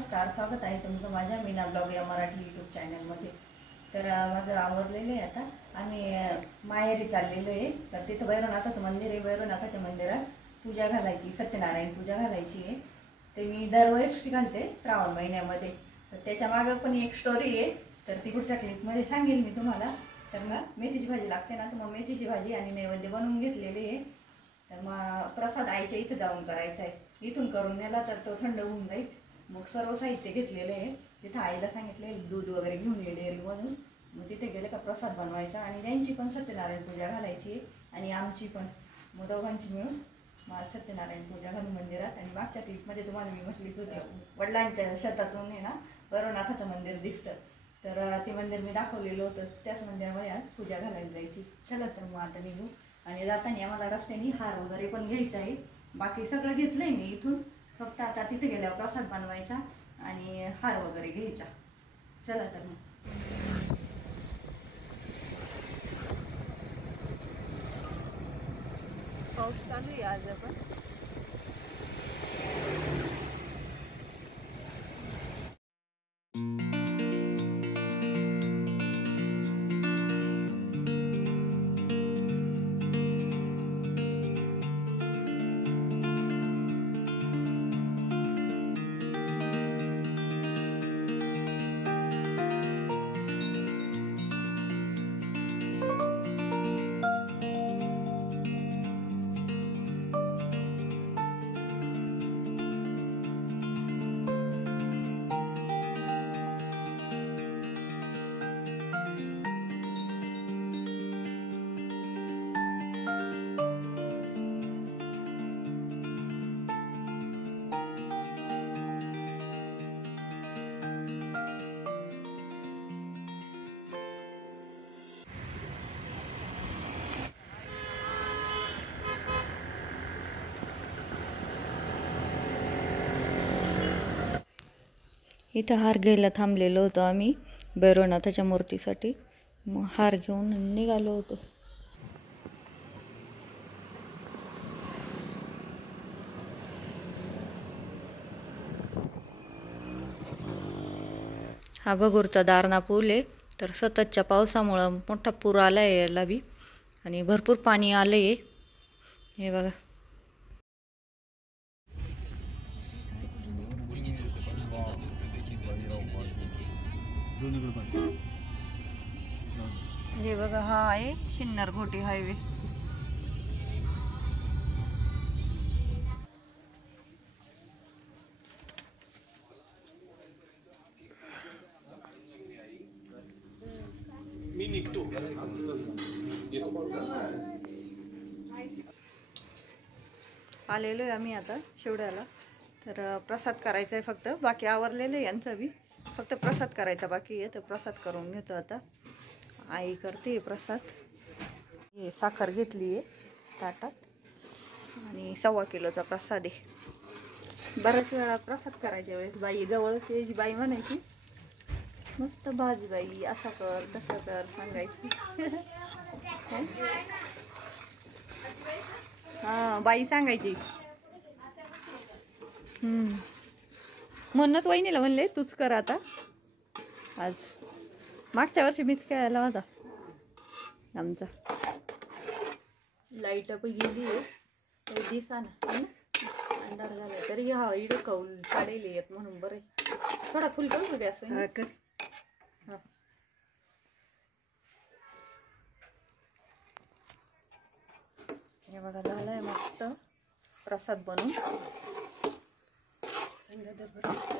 नमस्कार, स्वागत आहे तुमचं माझ्या मीना ब्लॉग या मराठी यूट्यूब चॅनलमध्ये। तर माझं आवरलेलं आहे आता। आम्ही माहेरी चाललेलो आहे। तर तिथं भैरवनाथाचं मंदिर आहे। भैरवनाथाच्या मंदिरात पूजा घालायची, सत्यनारायण पूजा घालायची आहे। ते मी दरवर्षी घालते श्रावण महिन्यामध्ये। तर त्याच्या मागे पण एक स्टोरी आहे, तर ती पुढच्या क्लिपमध्ये सांगेल मी तुम्हाला। तर मग मेथीची भाजी लागते ना, तर मग मेथीची भाजी आणि नैवेद्य बनवून घेतलेली आहे। तर मग प्रसाद आईच्या इथं जाऊन करायचा आहे। इथून करून नेला तर तो थंड होऊन जाईल। मग सर्व साहित्य घेतलेलं आहे। तिथं आईला सांगितले दूध वगैरे घेऊन ये डेअरीमधून। मग तिथे गेले का प्रसाद बनवायचा आणि त्यांची पण सत्यनारायण पूजा घालायची आणि आमची पण। मग दोघांची मिळून मग सत्यनारायण पूजा घालून मंदिरात। आणि मागच्या ट्रिपमध्ये तुम्हाला मी म्हटलीच होते, वडिलांच्या शेतातून आहे ना भैरवनाथाचं मंदिर दिसतं। तर ते मंदिर मी दाखवलेलं होतं। त्याच मंदिरामध्ये आज पूजा घालायला जायची। चला तर मग आता निघू। आणि जाताना आम्हाला रस्त्याने हार वगैरे पण घ्यायचा आहे। बाकी सगळं घेतलंय मी इथून, फक्त आता तिथे गेल्यावर प्रसाद बनवायचा आणि हार वगैरे घ्यायचा। चला तर मग। पाऊस चालू आहे आज पण। इथं हार घ्यायला थांबलेलो होतो आम्ही भैरवनाथाच्या मूर्तीसाठी। मग हार घेऊन निघालो होतो। हा भगूरचा दारणा पूल आहे। तर सततच्या पावसामुळं मोठा पूर आला आहे याला बी, आणि भरपूर पाणी आलं आहे। हे बघा, हे बघा, हा आहे शिन्नर घोटी हायवे। मी निघतो। आलेलो आहे आम्ही आता शेवड्याला। तर प्रसाद करायचा आहे फक्त, बाकी आवरलेलं आहे यांचं बी, फक्त प्रसाद करायचा बाकी आहे। तर प्रसाद करून घेतो आता। आई करते प्रसाद। हे साखर घेतली आहे ताटात आणि 1.25 किलोचा प्रसाद आहे। बऱ्याच वेळा प्रसाद करायच्या वेळेस बाई जवळच यायची, बाई म्हणायची मस्त भाजी बाई, असं कर तसं कर सांगायची। हा, बाई सांगायची। म्हणूनच वहिनीला म्हणले तूच कर आता आज। मागच्या वर्षी मीच केला होता आमचा। लाईट पण गेली आहे, तरी दिसा ना अंधार झाला तरी। हा इडं कौल काढेल येत म्हणून बरं। थोडा फुल करू गॅस। हा, हे बघा झालंय मस्त प्रसाद बनून।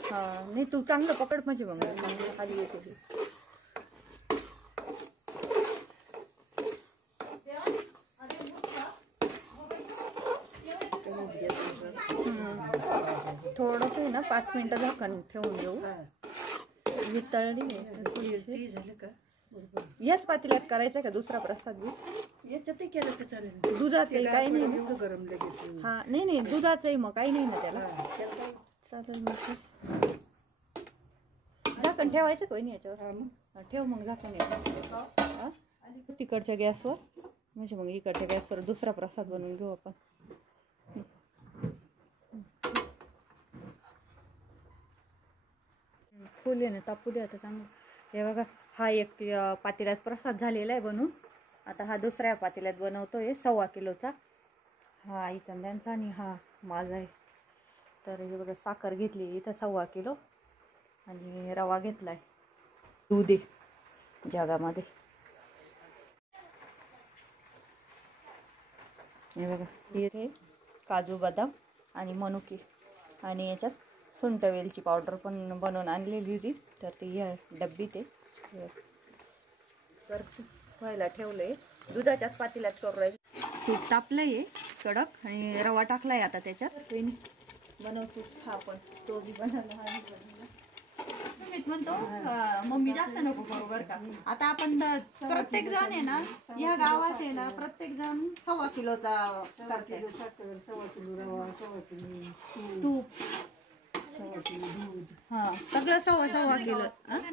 हा नाही, तू चांगलं पकड म्हणजे मग चांगलं खाली येते। थोडस आहे ना 5 मिनिटं झाकण ठेवून देऊ। वितळली याच पातेल्यात करायचं का दुसरा प्रसाद बी? याच्यातही केलं तर चालेल। दुधाचं काही नाही एवढं गरम लगेच। हा नाही दुधाचंही मग काही नाही ना त्याला। चालेल मग झाकण ठेवायचं का नाही याच्यावर? ठेव मग झाकण याच्यावर तिकडच्या गॅसवर, म्हणजे मग इकडच्या गॅसवर दुसरा प्रसाद बनवून घेऊ आपण। फुल आहे ना तापू दे आता चांगलं. हे बघा हा एक पातेल्यात प्रसाद झालेला आहे बनून. आता हा दुसऱ्या पातेल्यात बनवतोय 1.25 किलोचा. हा आईचा त्यांचा आणि हा माझा आहे. तर हे बघा साखर घेतली इथं 1.25 किलो आणि रवा घेतलाय दूध आहे जगामध्ये. हे बघा हे काजू बदाम आणि मनुके आणि याच्यात सुंठ वेलची पावडर पण बनवून आणलेली होती. तर ती ह्या डब्बीत आहे. तर व्हायला ठेवलंय दुधाच्याच पातेल्यात करू राहील. तूप तापलंय कडक आणि रवा टाकलाय आता त्याच्यात बनवतो. हा पण तो बी बनवला. मी म्हणतो मम्मी जास्त नको करू बरं का. आता आपण प्रत्येक जण आहे ना ह्या गावात आहे ना प्रत्येक जण 1.25 किलोचा करते. साखर 1.25 किलो रवा, 1.25 किलो तूप, 1.25 किलो दूध. हा सगळं 1.25 किलो.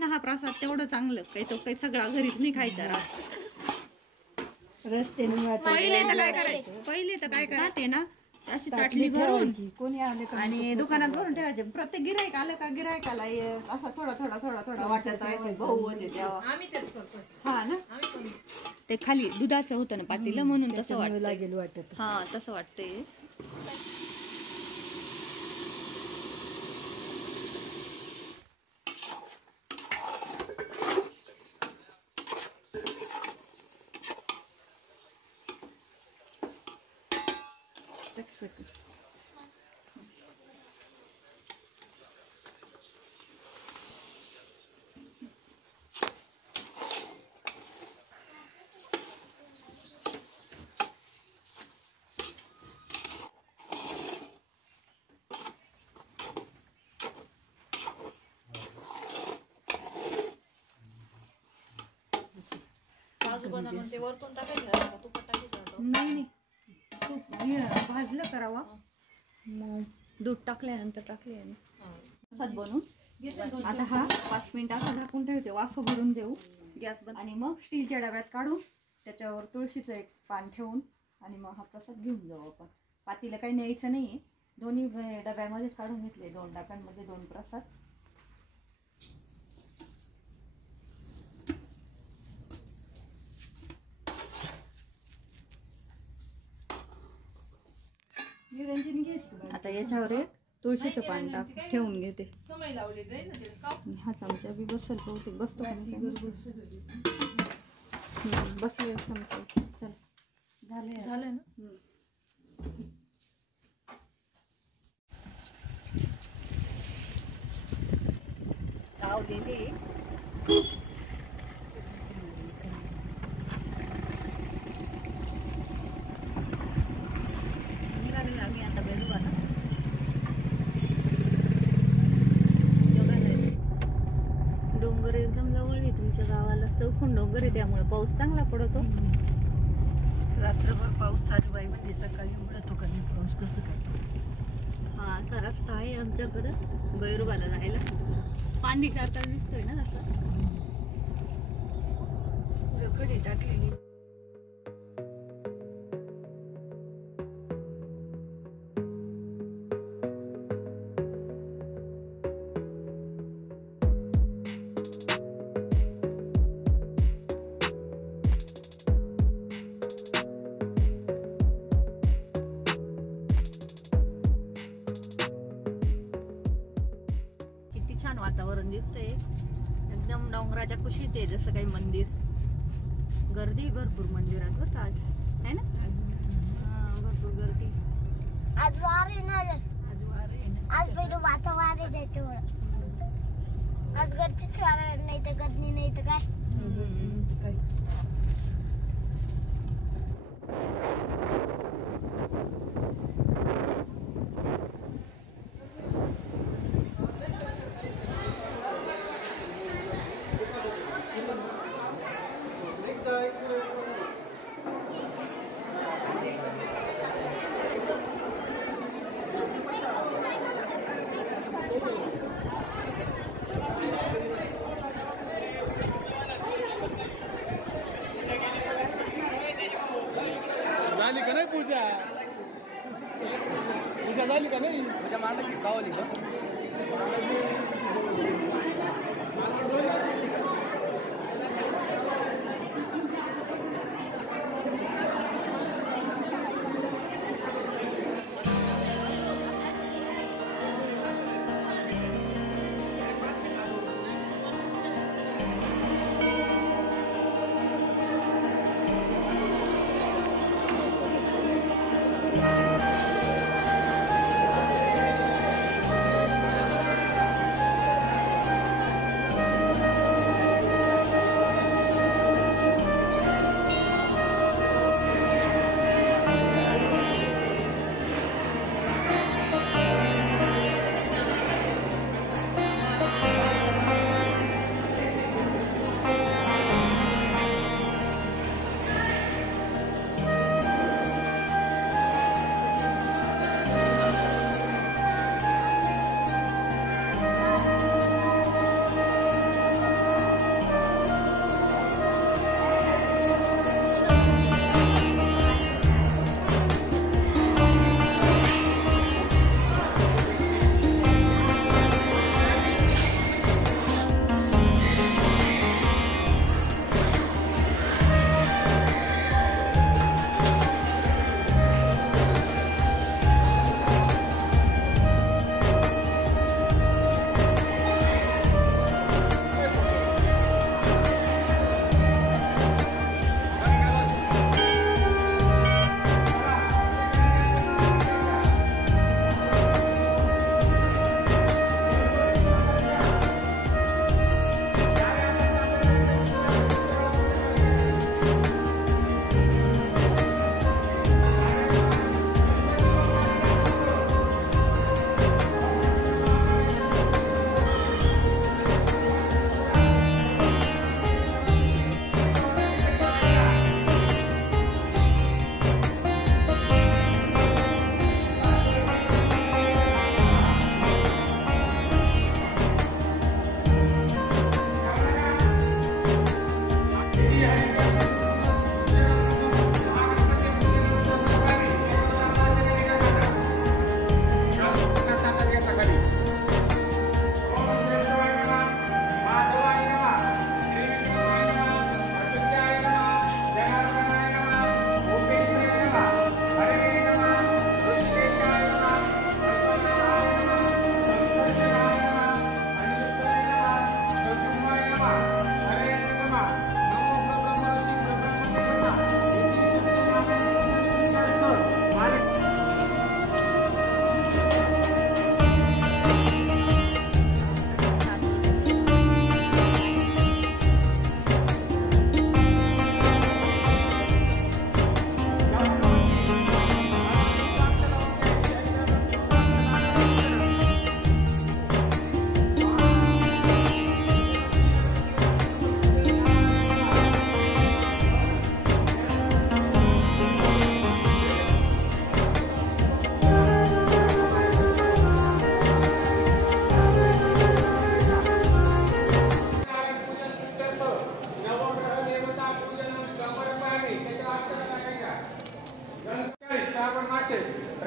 हा प्रसाद तेवढं चांगलं काही तो काही सगळा घरीच नाही खायचा. रस्त्याने पहिले तर काय करायचं ना अशी ताटली भरून कोणी आले का आणि दुकानात भरून ठेवायचे. प्रत्येक गिरायक आलं का गिरायकाला असा थोडा थोडा वाटत राहायचे. भाऊ होते तेव्हा. आम्ही तेच करतो. हा ना आम्ही पण ते खाली दुधाचं होतं ना पातीला म्हणून तसं वाटतं. लागेल वाटत. हा तसं वाटतंय. काजू बदाम ते वरतून टाकायचं का तुपात टाकायचं? नाही तूप भाजलं करावा मग दूध टाकल्यानंतर टाकले प्रसाद बनवून. आता हा 5 मिनिटाचा झाकून ठेवते. वाफ भरून देऊ गॅस बंद आणि मग स्टीलच्या डब्यात काढून त्याच्यावर तुळशीचं एक पान ठेवून आणि मग हा प्रसाद घेऊन जाऊ आपण. पातीला काही न्यायचं नाहीये. दोन्ही डब्यामध्येच काढून घेतले. 2 डब्यांमध्ये 2 प्रसाद. आता याच्यावर एक तुळशीचं पान टाक ठेवून घेते. समय लावली जाईल ना ते का? हा चमचा बी बसल बहुतेक बसतो. बसले चमचा. चल झालं ना. लावलेले निघाले आम्ही आता बेलूवाला. डोंगर एकदम जवळ आहे तुमच्या गावाला. चौखून डोंगर आहे त्यामुळे पाऊस चांगला पडतो. रात्रभर पाऊस चालू आहे म्हणजे सकाळी उघडतो का नाही पाऊस कसं काय. हा असा रस्ता आहे आमच्याकडं बैरोबाला जायला. पाणी करताना दिसतोय ना असं कधी टाकलेली. वातावरण दिसतंय एकदम डोंगराच्या कुशीत आहे जसं काही मंदिर. गर्दी भरपूर मंदिरात बरं आज आहे ना. भरपूर गर्दी. आज वार आहे ना. आज पहिलं वातावरण आहे त्याच्यामुळे आज गर्दीच राहणार नाही तर गर्दी नाही तर काय. झाली का नाही पूजा? पूजा झाली का नाही? पूजा मांडायची गावाली का?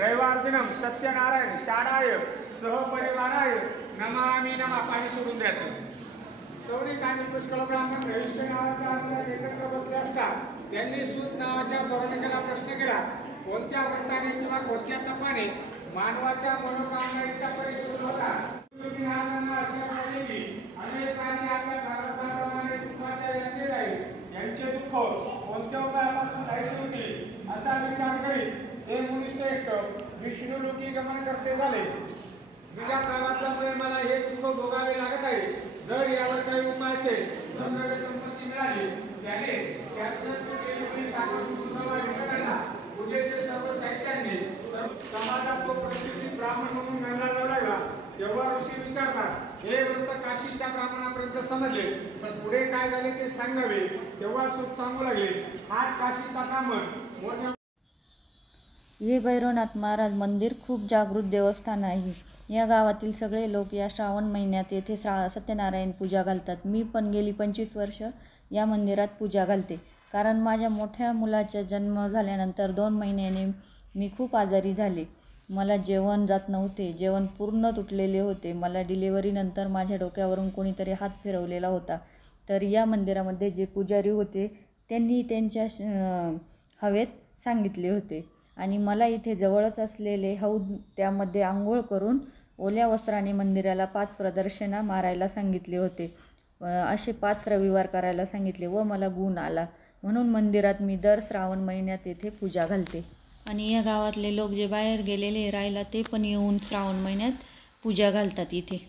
रविवार दिनम सत्यनारायण शाळाय सहपरिवाराय नमामि नमः. पाणी सोडून द्यायचं. चौरिक आणि पुष्कळ ब्राह्मण रविश्वर नावाच्या अंतरात एकत्र बसले असतात. त्यांनी सूत नावाच्या पौराणिकाला प्रश्न केला, कोणत्या व्रताने किंवा कोणत्या तपाने मानवाच्या मनोकामना इच्छा परिपूर्ण होतात. अनेक प्राणी आपल्या प्रारब्धाप्रमाणे दुःखाच्या यज्ञ राहील, यांचे दुःख कोणत्या उपायापासून नाहीसे होतील असा विचार करीत हे मुनिश्रेष्ठ विष्णुरूपी गमन करते झाले. तुझ्या प्रारब्धामुळे मला हे दुःख भोगावे लागत आहे. जर यावर काही उपाय असेल तर नव्या संपत्ती मिळाली त्याने पूजेचे सर्व साहित्याने समाजात तो प्रतिष्ठित ब्राह्मण म्हणून गणला जाऊ लागला. तेव्हा ऋषी विचारतात, हे वृत्त काशीच्या ब्राह्मणापर्यंत समजले, पण पुढे काय झाले ते सांगावे. तेव्हा सुख सांगू लागले, हाच काशीचा ब्राह्मण मोठ्या. हे भैरवनाथ महाराज मंदिर खूप जागृत देवस्थान आहे. या गावातील सगळे लोक या श्रावण महिन्यात येथे सत्यनारायण पूजा घालतात. मी पण गेली 25 वर्ष या मंदिरात पूजा घालते. कारण माझ्या मोठ्या मुलाचा जन्म झाल्यानंतर 2 महिन्याने मी खूप आजारी झाले. मला जेवण जात नव्हते. जेवण पूर्ण तुटलेले होते. मला डिलिव्हरीनंतर माझ्या डोक्यावरून कोणीतरी हात फिरवलेला होता. तर या मंदिरामध्ये जे पुजारी होते त्यांनी त्यांच्या हवेत सांगितले होते आणि मला इथे जवळच असलेले हौद त्यामध्ये आंघोळ करून ओल्या वस्त्राने मंदिराला 5 प्रदक्षिणा मारायला सांगितले होते. असे 5 रविवार करायला सांगितले व मला गुण आला. म्हणून मंदिरात मी दर श्रावण महिन्यात येथे पूजा घालते आणि या गावातले लोक जे बाहेर गेलेले राहायला ते पण येऊन श्रावण महिन्यात पूजा घालतात इथे.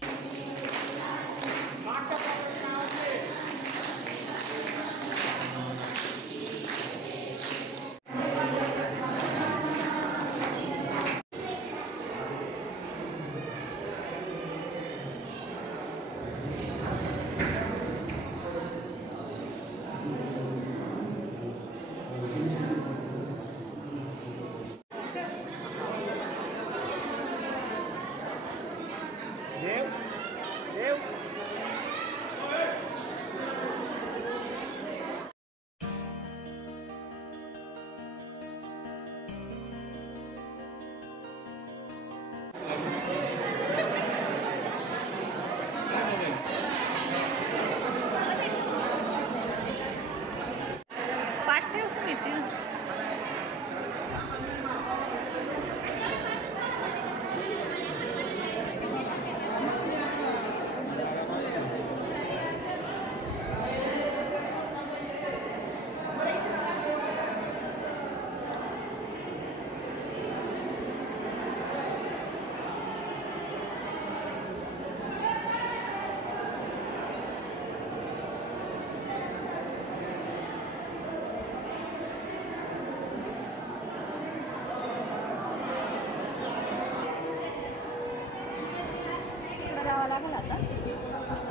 जावं लागलं आता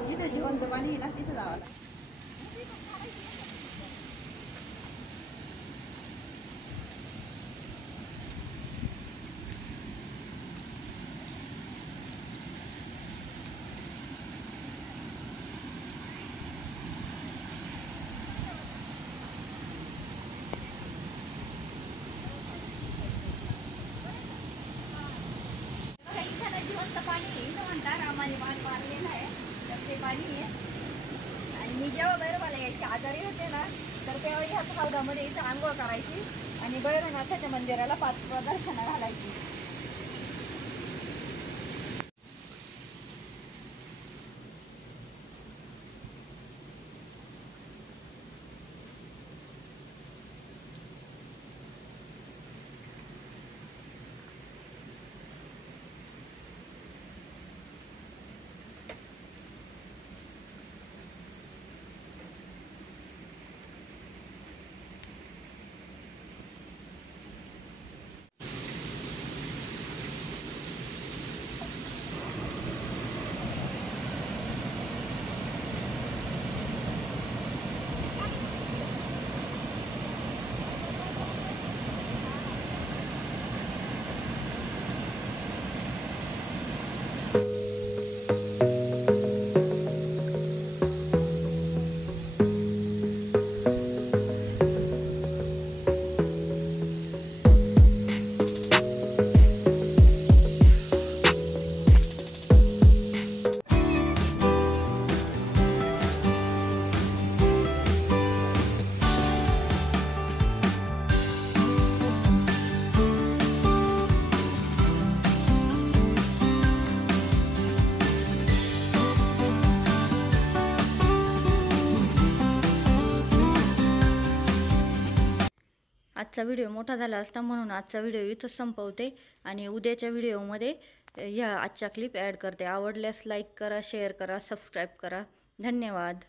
जिथे जिवंत पाणी आहे ना तिथे जावं लागलं. जिवंत पाणी म्हणता रामाने मान मारलेलं आहे तर ते पाणी आहे. आणि मी जेव्हा भैरवाला यायची आजारी होते ना तर तेव्हा ह्याच हौदामध्ये इथं आंघोळ करायची आणि भैरवनाथाच्या मंदिराला 5 प्रदक्षिणा घालायची. आजचा व्हिडिओ मोठा झाला असता म्हणून आजचा व्हिडिओ इथंच संपवते आणि उद्याच्या व्हिडिओमध्ये ह्या आजच्या क्लिप ॲड करते. आवडल्यास लाईक करा, शेअर करा, सबस्क्राईब करा. धन्यवाद.